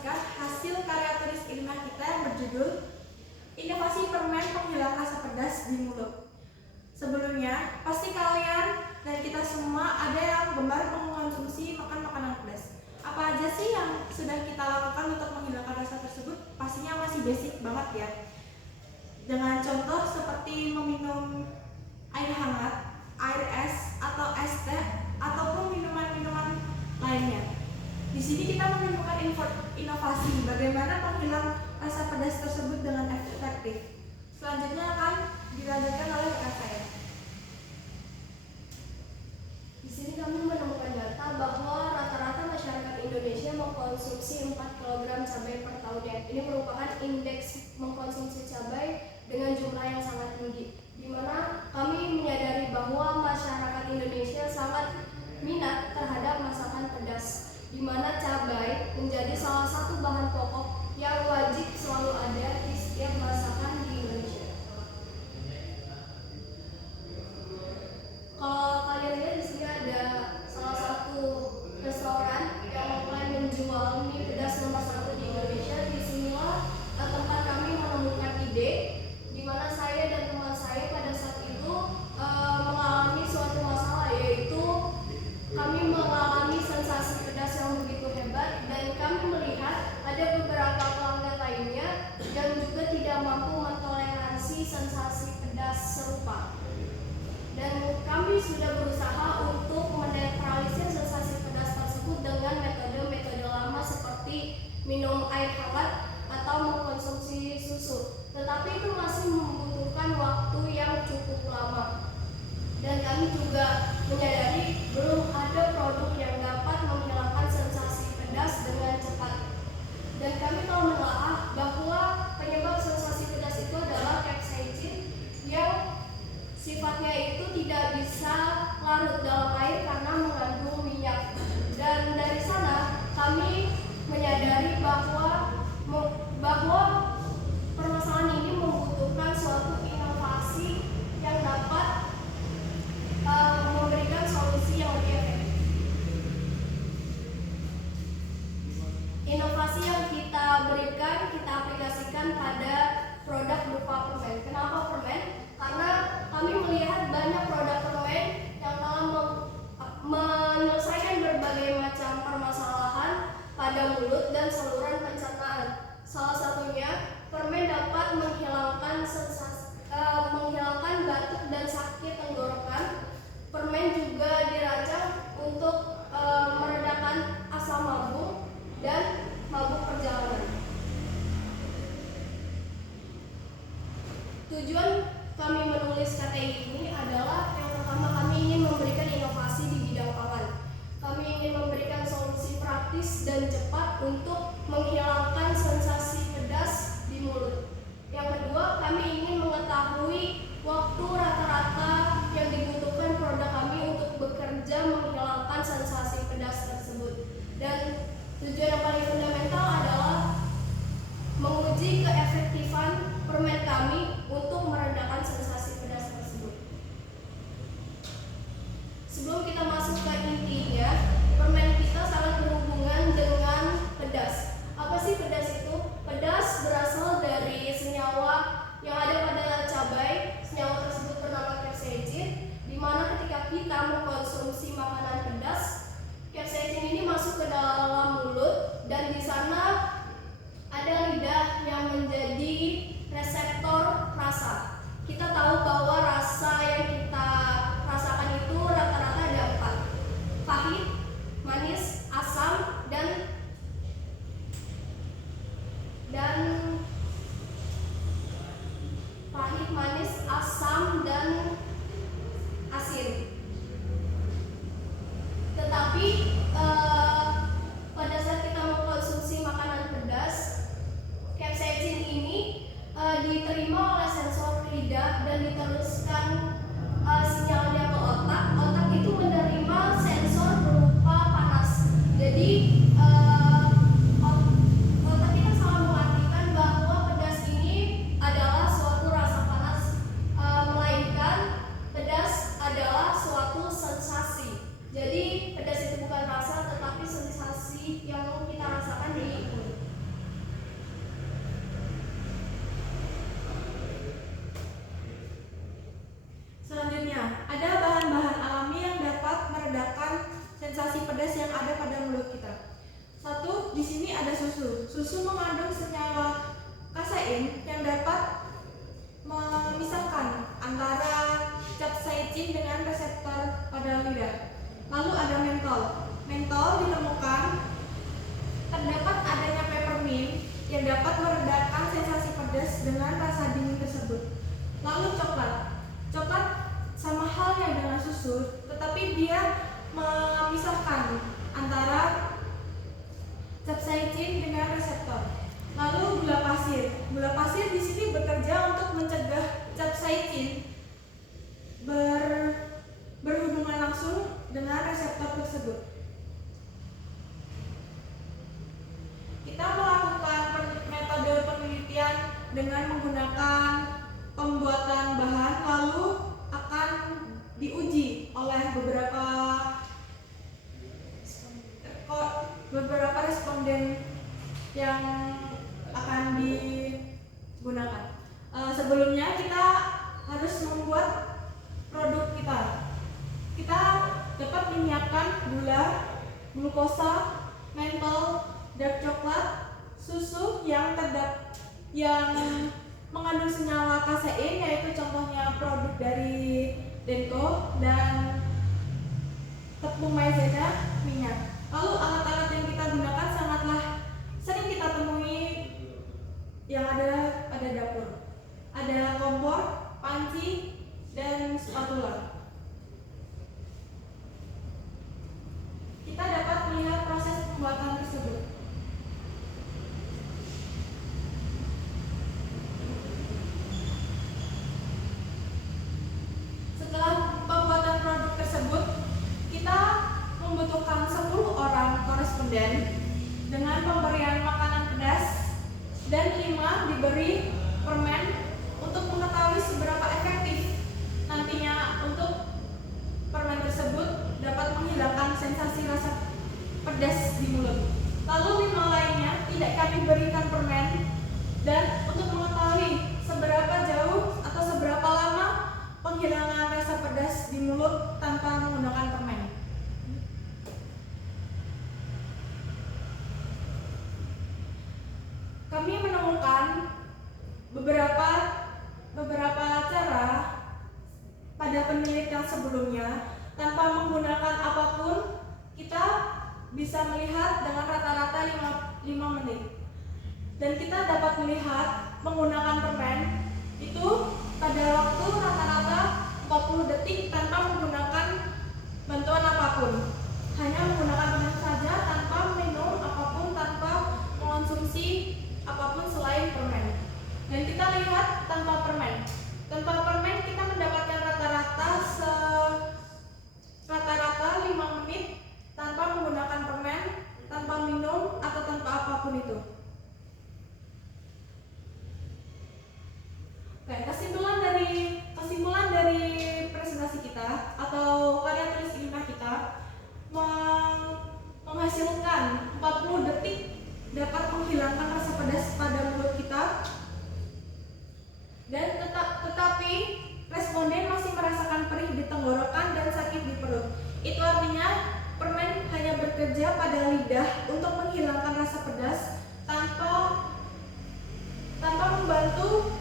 mempresentasikan hasil karya tulis ilmiah kita yang berjudul Inovasi Permen Penghilang Rasa Pedas di Mulut. Sebelumnya, pasti kalian dan kita semua ada yang gemar mengkonsumsi makanan pedas. Apa aja sih yang sudah kita lakukan untuk menghilangkan rasa tersebut? Pastinya masih basic banget ya. Dengan contoh seperti meminum air hangat, air es, atau es teh, ataupun minuman-minuman lainnya. Di sini kita menemukan inovasi bagaimana menghilang rasa pedas tersebut dengan efektif. Selanjutnya akan dilanjutkan oleh rekan saya. Di sini kami menemukan data bahwa rata-rata masyarakat Indonesia mengkonsumsi 4 kg cabai per tahunnya. Ini merupakan indeks mengkonsumsi cabai dengan jumlah yang sangat tinggi, di mana kami menyadari bahwa masyarakat Indonesia sangat minat terhadap masakan pedas, di mana cabai menjadi salah satu bahan pokok yang wajib selalu ada di setiap masakan di Indonesia. Kalau kalian lihat di sini ada salah satu restoran yang mengklaim menjual mie pedas nomor 1 di Indonesia. Disinilah tempat kami menemukan ide, di mana saya dan teman saya pada saat itu mengalami suatu masalah, yaitu kami mengalami sensasi pedas yang begitu hebat, dan kami melihat ada beberapa pelanggan lainnya yang juga tidak mampu mentoleransi sensasi pedas serupa. Dan kami sudah berusaha untuk menetralisir sensasi pedas tersebut dengan metode-metode lama seperti minum air hangat atau mengkonsumsi susu. Tetapi itu masih membutuhkan waktu yang cukup lama. Dan kami juga menyadari belum ada produk yang dapat menghilangkan sensasi pedas dengan cepat. Dan kami telah menelaah bahwa penyebab sensasi pedas itu adalah capsaicin yang sifatnya itu tidak bisa larut dalam air karena mengandung minyak. Dan dari sana kami menyadari bahwa permasalahan ini membutuhkan suatu inovasi yang dapat memberikan solusi yang lebih efektif. Inovasi yang kita berikan, kita aplikasikan pada produk berupa permen. Kenapa permen? Karena kami melihat banyak produk permen yang telah menyelesaikan berbagai macam permasalahan pada mulut dan saluran pencernaan. Salah satunya, permen dapat menghilangkan batuk dan sakit tenggorokan. Permen juga dirancang untuk meredakan asam lambung dan mabuk perjalanan. Tujuan kami menulis KTI ini adalah yang pertama, kami ingin memberikan inovasi di bidang pangan. Kami ingin memberikan solusi praktis dan cepat untuk menghilangkan sensasi pedas di mulut. Yang kedua, kami ingin mengetahui waktu rata-rata yang dibutuhkan produk kami untuk bekerja menghilangkan sensasi pedas tersebut. Dan tujuan yang paling fundamental adalah menguji keefektifan permen kami untuk meredakan sensasi pedas tersebut. Sebelum kita masuk ke intinya, permen kita sangat berhubungan dengan pedas. Apa sih pedas itu? Pedas berasal dari senyawa yang ada pada cabai. Senyawa tersebut bernama capsaicin, di mana ketika kita mengkonsumsi makanan pedas, capsaicin ini masuk ke dalam mulut, dan di sana ada lidah yang menjadi reseptor rasa. Kita tahu bahwa rasa yang kita rasakan itu rata-rata ada 4: pahit, manis, asam, dan pahit, manis, asam, dan asin. Tetapi pada saat kita mengkonsumsi makanan pedas, capsaicin ini diterima oleh sensor lidah dan diteruskan sinyalnya ke otak. Otak itu menerima sensor berupa panas. Jadi otak kita selalu mengartikan bahwa pedas ini adalah suatu rasa panas, melainkan pedas adalah suatu sensasi. Jadi pedas itu bukan rasa, tetapi sensasi yang kita rasakan di mulut. yang dapat memisahkan antara capsaicin dengan reseptor pada lidah. Lalu ada mentol. Mentol ditemukan terdapat adanya peppermint yang dapat meredakan sensasi pedas dengan rasa dingin tersebut. Lalu coklat. Coklat sama halnya dengan susu, tetapi dia memisahkan antara capsaicin dengan reseptor. Lalu gula pasir. Gula pasir di sini bekerja untuk mencegah capsaicin berhubungan langsung dengan reseptor tersebut. Kita melakukan metode penelitian dengan menggunakan pembuatan bahan, lalu akan diuji oleh beberapa responden yang akan digunakan. Sebelumnya kita harus membuat produk kita. Kita dapat menyiapkan gula, glukosa, mentol, dark coklat, susu yang mengandung senyawa kasein, yaitu contohnya produk dari Denko, dan tepung maizena, minyak. Lalu alat-alat yang kita gunakan sangatlah sering kita temui yang ada pada dapur. Ada kompor, panci, dan spatula. Kita dapat melihat proses pembuatan tersebut. Setelah pembuatan produk tersebut, kita membutuhkan 10 orang koresponden dengan pemberian makanan pedas dan 5 diberi permen untuk mengetahui seberapa efektif nantinya untuk permen tersebut dapat menghilangkan sensasi rasa pedas di mulut. Lalu 5 lainnya tidak kami berikan permen, dan untuk mengetahui seberapa jauh atau seberapa lama penghilangan rasa pedas di mulut tanpa menggunakan permen. Kami menemukan beberapa cara pada penelitian sebelumnya. Tanpa menggunakan apapun, kita bisa melihat dengan rata-rata 5 menit. Dan kita dapat melihat menggunakan permen itu pada waktu rata-rata 40 detik tanpa menggunakan bantuan apapun. Hanya menggunakan permen saja, tanpa minum apapun, tanpa mengonsumsi apapun selain permen. Dan kita lihat tanpa permen kita mendapatkan rata-rata 5 menit tanpa menggunakan permen, tanpa minum atau tanpa apapun itu. Oke, kesimpulan dari presentasi kita atau karya tulis ilmiah kita menghasilkan 40 detik dapat menghilangkan rasa pedas pada mulut kita, dan tetapi responden masih merasakan perih di tenggorokan dan sakit di perut. Itu artinya permen hanya bekerja pada lidah untuk menghilangkan rasa pedas tanpa membantu